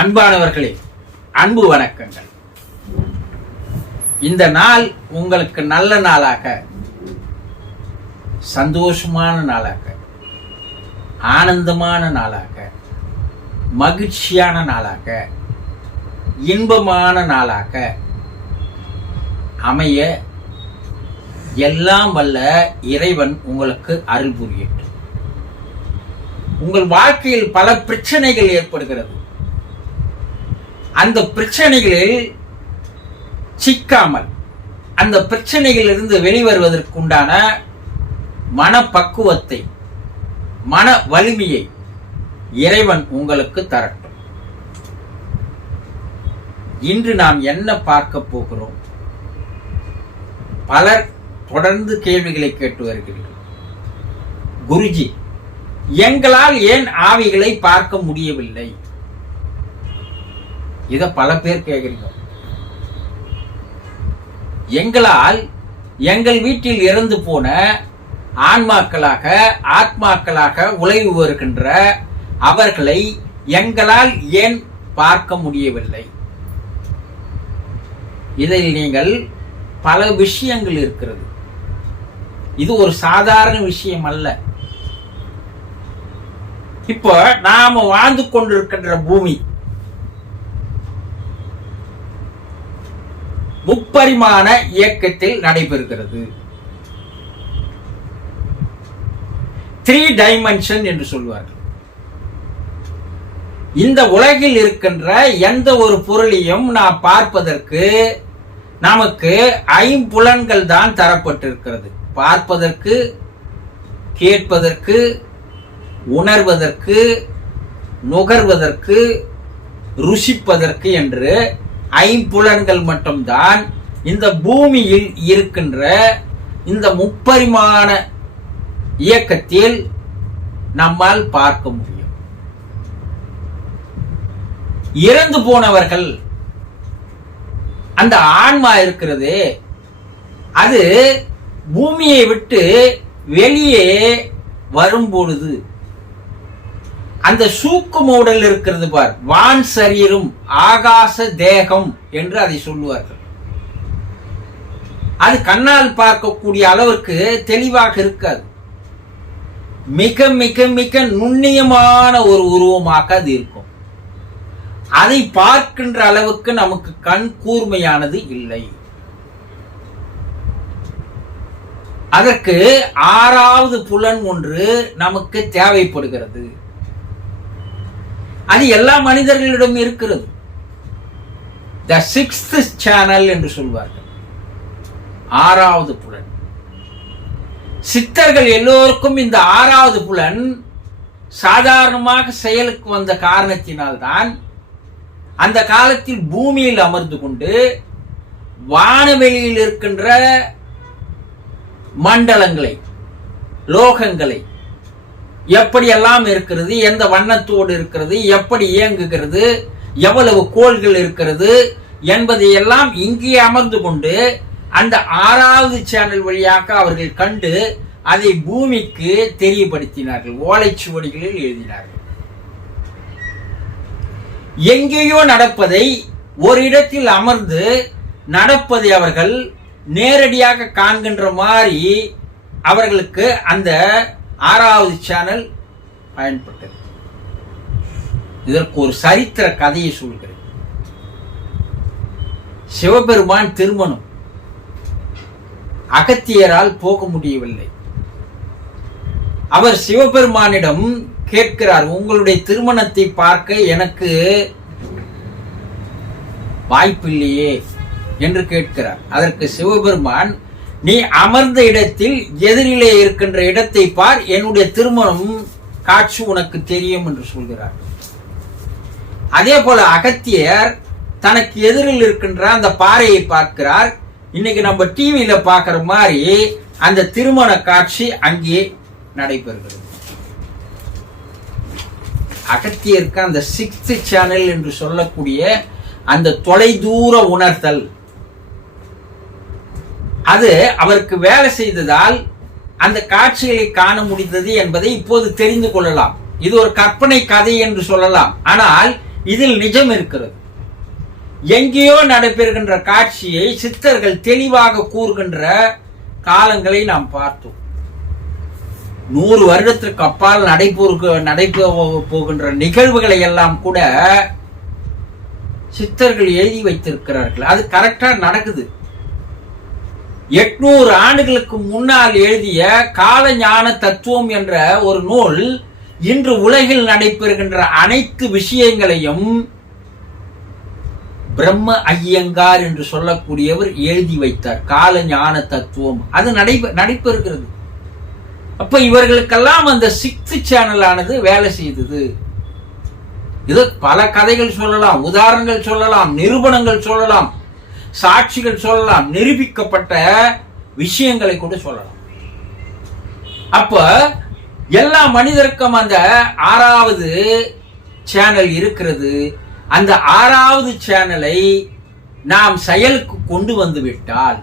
அன்பானவர்களே அன்பு வணக்கங்கள். இந்த நாள் உங்களுக்கு நல்ல நாளாக சந்தோஷமான நாளாக ஆனந்தமான நாளாக மகிழ்ச்சியான நாளாக இன்பமான நாளாக அமைய எல்லாம் வல்ல இறைவன் உங்களுக்கு அருள் புரியட்டும் உங்கள் வாழ்க்கையில் பல பிரச்சனைகள் ஏற்படுகிறது. அந்த பிரச்சனைகளில் சிக்காமல் அந்த பிரச்சனைகளிலிருந்து வெளிவருவதற்குண்டான மனப்பக்குவத்தை மன வலிமையை இறைவன் உங்களுக்கு தரட்டும். இன்று நாம் என்ன பார்க்க போகிறோம்? பலர் தொடர்ந்து கேள்விகளை கேட்டு வருகிறீர்கள். குருஜி எங்களால் ஏன் ஆவிகளை பார்க்க முடியவில்லை? இத பல பேர் கேட்கிறீங்க எங்களால் எங்கள் வீட்டில் இறந்து போன ஆன்மாக்களாக ஆத்மாக்களாக உழைவு வருகின்ற அவர்களை எங்களால் ஏன் பார்க்க முடியவில்லை? இதில் நீங்கள் பல விஷயங்கள் இருக்கிறது. இது ஒரு சாதாரண விஷயம் அல்ல. இப்போ நாம வாழ்ந்து கொண்டிருக்கின்ற பூமி முப்பரிமாண இயக்கத்தில் நடைபெறுகிறது. த்ரீ டைமென்ஷன் என்று சொல்வார்கள். இந்த உலகில் இருக்கின்ற எந்த ஒரு பொருளையும் நாம் பார்ப்பதற்கு நமக்கு ஐம்புலன்கள் தான் தரப்பட்டிருக்கிறது. பார்ப்பதற்கு கேட்பதற்கு உணர்வதற்கு நுகர்வதற்கு ருசிப்பதற்கு என்று ஐம்புலன்கள் மட்டும்தான் இந்த பூமியில் இருக்கின்ற இந்த முப்பரிமாண இயக்கத்தில் நம்மால் பார்க்க முடியும். இறந்து போனவர்கள் அந்த ஆன்மா இருக்கிறது அது பூமியை விட்டு வெளியே வரும்பொழுது அந்த சூக்கு மூடல் இருக்கிறது பார் வான் சரீரும் ஆகாச தேகம் என்று அதை சொல்லுவார்கள். அது கண்ணால் பார்க்கக்கூடிய அளவுக்கு தெளிவாக இருக்காது. மிக மிக மிக நுண்ணியமான ஒரு உருவமாக அது இருக்கும். அதை பார்க்கின்ற அளவுக்கு நமக்கு கண் கூர்மையானது இல்லை. அதற்கு ஆறாவது புலன் ஒன்று நமக்கு தேவைப்படுகிறது. அது எல்லா மனிதர்களிடம் இருக்கிறது. த சிக்ஸ்த் சேனல் என்று சொல்வார்கள். ஆறாவது புலன். சித்தர்கள் எல்லோருக்கும் இந்த ஆறாவது புலன் சாதாரணமாக செயலுக்கு வந்த காரணத்தினால்தான் அந்த காலத்தில் பூமியில் அமர்ந்து கொண்டு வானவெளியில் இருக்கின்ற மண்டலங்களை லோகங்களை எப்படியெல்லாம் இருக்கிறது எந்த வண்ணத்தோடு இருக்கிறது எப்படி இயங்குகிறது எவ்வளவு கோள்கள் இருக்கிறது என்பதை எல்லாம் இங்கே அமர்ந்து கொண்டு அந்த ஆறாவது சேனல் வழியாக அவர்கள் கண்டு அதை பூமிக்கு தெரியப்படுத்தினார்கள் ஓலைச்சுவடிகளில் எழுதினார்கள். எங்கேயோ நடப்பதை ஒரு இடத்தில் அமர்ந்து நடப்பதை அவர்கள் நேரடியாக காண்கின்ற மாதிரி அவர்களுக்கு அந்த ஆறாவது சேனல் பயன்பட்டது இதற்கு ஒரு சரித்திர கதையை சொல்கிறேன். சிவபெருமான் திருமணம். அகத்தியரால் போக முடியவில்லை. அவர் சிவபெருமானிடம் கேட்கிறார் உங்களுடைய திருமணத்தை பார்க்க எனக்கு வாய்ப்பில்லையே என்று கேட்கிறார். அதற்கு சிவபெருமான் நீ அமர்ந்த இடத்தில் எதிரிலே இருக்கின்ற இடத்தை பார். என்னுடைய திருமணம் காட்சி உனக்கு தெரியும் என்று சொல்கிறார். அதே போல அகத்தியர் தனக்கு எதிரில் இருக்கின்ற அந்த பாறையை பார்க்கிறார். இன்னைக்கு நம்ம டிவியில பார்க்கிற மாதிரி அந்த திருமண காட்சி அங்கே நடைபெறுகிறது. அகத்தியருக்கு அந்த சிக்ஸ்த் சேனல் என்று சொல்லக்கூடிய அந்த தொலைதூர உணர்தல் அது அவருக்கு வேலை செய்ததால் அந்த காட்சிகளை காண முடிந்தது என்பதை இப்போது தெரிந்து கொள்ளலாம். இது ஒரு கற்பனை கதை என்று சொல்லலாம். ஆனால் இதில் நிஜம் இருக்கிறது. எங்கேயோ நடைபெறுகின்ற காட்சியை சித்தர்கள் தெளிவாக கூறுகின்ற காலங்களை நாம் பார்த்தோம். நூறு வருடத்திற்கு அப்பால் நடைபெறு நடைபெற போகின்ற நிகழ்வுகளை எல்லாம் கூட சித்தர்கள் எழுதி வைத்திருக்கிறார்கள். அது கரெக்டா நடக்குது. எட்நூறு ஆண்டுகளுக்கு முன்னால் எழுதிய கால ஞான தத்துவம் என்ற ஒரு நூல் இன்று உலகில் நடைபெறுகின்ற அனைத்து விஷயங்களையும் பிரம்ம ஐயங்கார் என்று சொல்லக்கூடியவர் எழுதி வைத்தார். கால ஞான தத்துவம். அது நடைபெ நடைபெறுகிறது. அப்ப இவர்களுக்கெல்லாம் அந்த சிக்ஸ்த் சேனலானது வேலை செய்தது. இது பல கதைகள் சொல்லலாம் உதாரணங்கள் சொல்லலாம் நிரூபணங்கள் சொல்லலாம். சாட்சிகள் சொல்லலாம் நிரூபிக்கப்பட்ட விஷயங்களை கூட சொல்லலாம். அப்ப எல்லா மனிதருக்கும் அந்த ஆறாவது சேனல் இருக்கிறது. அந்த ஆறாவது சேனலை நாம் செயலுக்கு கொண்டு வந்து விட்டால்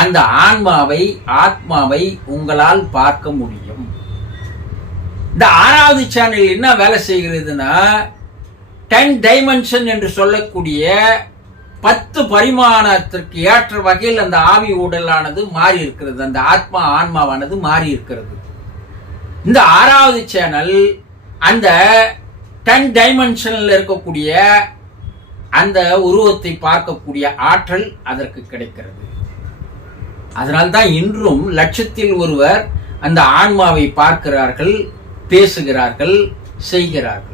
அந்த ஆன்மாவை ஆத்மாவை உங்களால் பார்க்க முடியும். இந்த ஆறாவது சேனல் என்ன வேலை செய்கிறதுனா டென் டைமென்ஷன் என்று சொல்லக்கூடிய பத்து பரிமாணத்திற்கு ஏற்ற வகையில் அந்த ஆவி உடலானது மாறி இருக்கிறது அந்த ஆத்மா ஆன்மாவானது மாறி இருக்கிறது இந்த ஆறாவது சேனல் அந்த டென் டைமென்ஷனில் இருக்கக்கூடிய அந்த உருவத்தை பார்க்கக்கூடிய ஆற்றல் அதற்கு கிடைக்கிறது. அதனால்தான் இன்றும் லட்சத்தில் ஒருவர் அந்த ஆன்மாவை பார்க்கிறார்கள் பேசுகிறார்கள் செய்கிறார்கள்.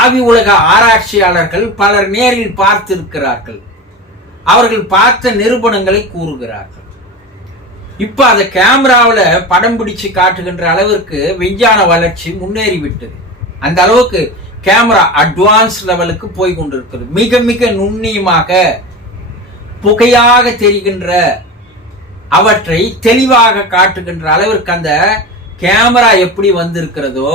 ஆவி உலக ஆராய்ச்சியாளர்கள் பலர் நேரில் பார்த்திருக்கிறார்கள். அவர்கள் பார்த்த நிரூபணங்களை கூறுகிறார்கள். இப்ப அதை கேமராவில் படம் பிடிச்சு காட்டுகின்ற அளவிற்கு விஞ்ஞான வளர்ச்சி முன்னேறிவிட்டது. அந்த அளவுக்கு கேமரா அட்வான்ஸ் லெவலுக்கு போய் கொண்டிருக்கிறது. மிக மிக நுண்ணியமாக புகையாக தெரிகின்ற அவற்றை தெளிவாக காட்டுகின்ற அளவிற்கு அந்த கேமரா எப்படி வந்திருக்கிறதோ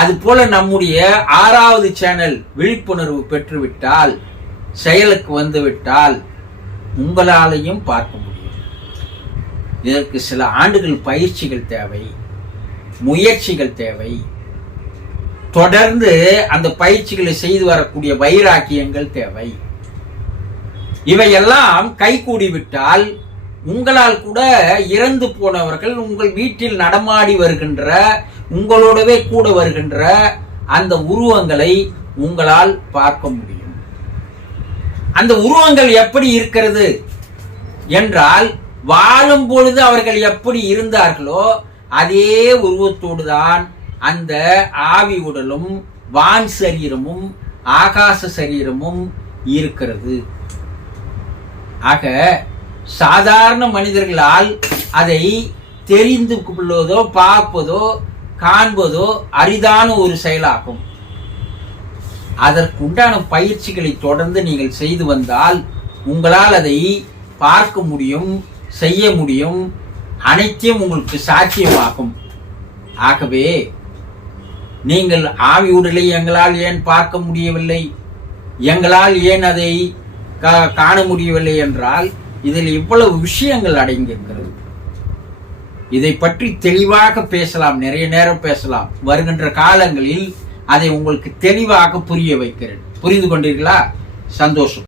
அது போல நம்முடைய ஆறாவது சேனல் விழிப்புணர்வு பெற்றுவிட்டால் செயலுக்கு வந்துவிட்டால் உங்களாலையும் பார்க்க முடியும். இதற்கு சில ஆண்டுகள் பயிற்சிகள் தேவை முயற்சிகள் தேவை. தொடர்ந்து அந்த பயிற்சிகளை செய்து வரக்கூடிய வைராக்கியங்கள் தேவை. இவையெல்லாம் கைகூடி விட்டால் உங்களால் கூட இறந்து போனவர்கள் உங்கள் வீட்டில் நடமாடி வருகின்ற உங்களோடவே கூட வருகின்ற அந்த உருவங்களை உங்களால் பார்க்க முடியும். அந்த உருவங்கள் எப்படி இருக்கிறது என்றால் வாழும் பொழுது அவர்கள் எப்படி இருந்தார்களோ அதே உருவத்தோடு தான் அந்த ஆவி உடலும் வான் சரீரமும் ஆகாச சரீரமும் இருக்கிறது. ஆக சாதாரண மனிதர்களால் அதை தெரிந்து கொள்வதோ பார்ப்பதோ காண்பதோ அரிதான ஒரு செயலாகும். அதற்குண்டான பயிற்சிகளை தொடர்ந்து நீங்கள் செய்து வந்தால் உங்களால் அதை பார்க்க முடியும் செய்ய முடியும். அனைத்தையும் உங்களுக்கு சாட்சியமாகும் ஆகவே நீங்கள் ஆவி உடலை எங்களால் ஏன் பார்க்க முடியவில்லை? எங்களால் ஏன் அதை கா- காண முடியவில்லை என்றால் இதில் இவ்வளவு விஷயங்கள் அடங்கியிருக்கிறது. இதை பற்றி தெளிவாக பேசலாம் நிறைய நேரம் பேசலாம். வருகின்ற காலங்களில் அதை உங்களுக்கு தெளிவாக புரிய வைக்கிறேன். புரிந்து கொண்டீர்களா? சந்தோஷம்.